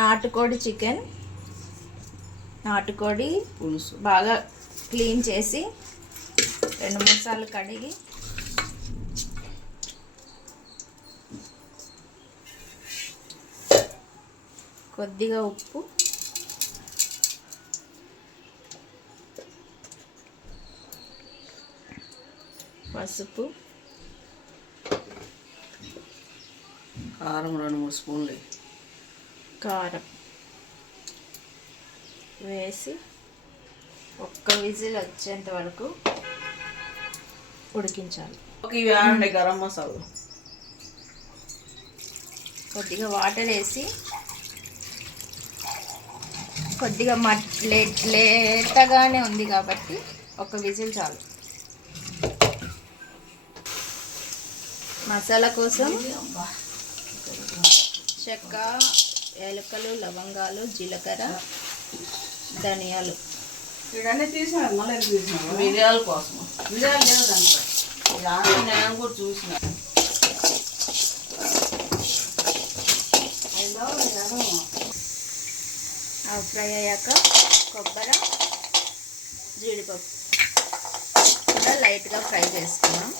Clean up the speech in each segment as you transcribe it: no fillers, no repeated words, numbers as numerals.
నాటుకోడి చికెన్, నాటుకోడి పులుసు బాగా క్లీన్ చేసి 2-3 సార్లు కడిగి కొద్దిగా ఉప్పు, పసుపు, కారం 2-3 స్పూన్లు కారం వేసి ఒక్క విజిల్ వచ్చేంత వరకు ఉడికించాలి. ఇవి గరం మసాలా కొద్దిగా వాటర్ వేసి కొద్దిగా లేతగానే ఉంది కాబట్టి ఒక విజిల్ చాలు. మసాలా కోసం చెక్క, యాలకులు, లవంగాలు, జీలకర్ర, ధనియాలు, మిరియాల కోసం మిరియాలు లేదు దాంట్లో నేను కూడా చూసిన. ఫ్రై అయ్యాక కొబ్బరి, జీడిపప్పు కూడా లైట్గా ఫ్రై చేసుకున్నాం.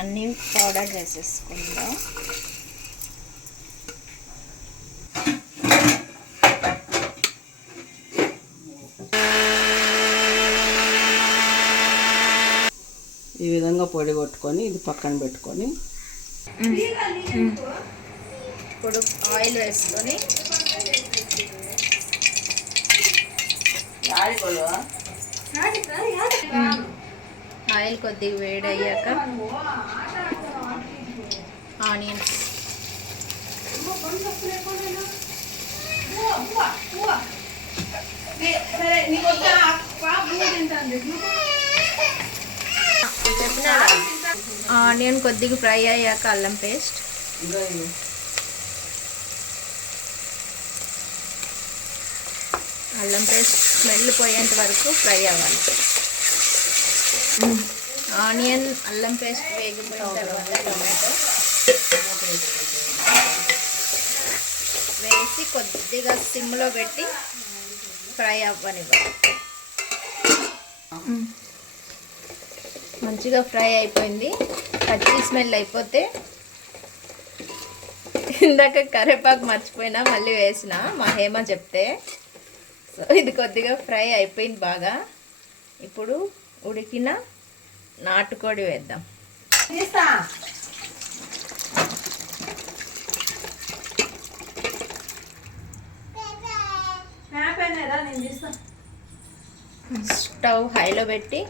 అన్నీ పౌడర్ చేసేసుకుందాం. ఈ విధంగా పొడి కొట్టుకొని ఇది పక్కన పెట్టుకొని ఇప్పుడు ఆయిల్ వేసుకొని ఆయిల్ కొద్దిగా వేడి అయ్యాక ఆనియన్స్, ఆనియన్ కొద్దిగా ఫ్రై అయ్యాక అల్లం పేస్ట్, అల్లం పేస్ట్ స్మెల్ పోయేంత వరకు ఫ్రై అవ్వాలి. ఆనియన్, అల్లం పేస్ట్ వేగిపోయిన తర్వాత టొమాటో వేసి కొద్దిగా సిమ్లో పెట్టి ఫ్రై అవ్వనివ్వాలి. మంచిగా ఫ్రై అయిపోయింది. పచ్చి స్మెల్ అయిపోతే ఇందాక కరివేపాకు మర్చిపోయినా మళ్ళీ వేసిన మా హేమ చెప్తే. సో ఇది కొద్దిగా ఫ్రై అయిపోయింది బాగా. ఇప్పుడు ఉడికిన నాటుకోడి వేద్దాం. స్టవ్ హైలో పెట్టి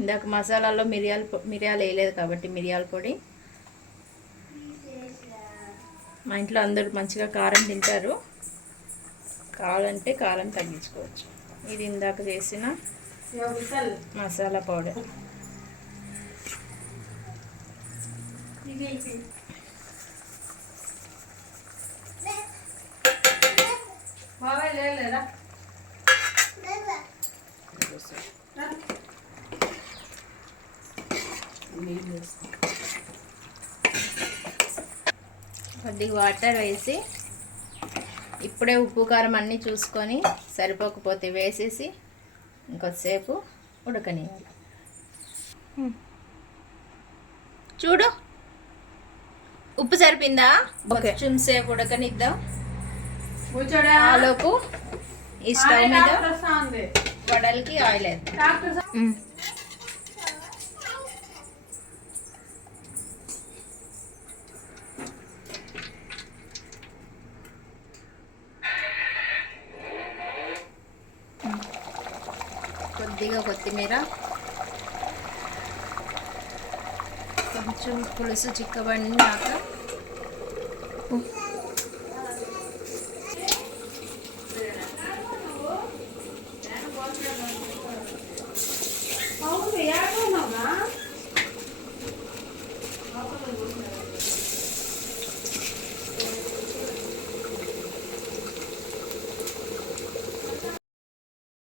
ఇందాక మసాలాలో మిరియాలు వేయలేదు కాబట్టి మిరియాల పొడి. మా ఇంట్లో అందరూ మంచిగా కారం తింటారు, కావాలంటే కారం తగ్గించుకోవచ్చు. ఇది ఇందాక చేసిన మసాలా పౌడర్. కొద్దిగా వాటర్ వేసి ఇప్పుడే ఉప్పు కారం అన్నీ చూసుకొని సరిపోకపోతే వేసేసి ఇంకొద్దిసేపు ఉడకనివ్వాలి. చూడు ఉప్పు సరిపోయిందా? కొంచెం సేపు ఉడకనిద్దాం. ఆలోపు ఈ స్టవ్ మీద వడలకి ఆయిల్ వేద్దాం. కొద్దిగా కొత్తిమీర, కొంచెం పులుసు చిక్కబడినాక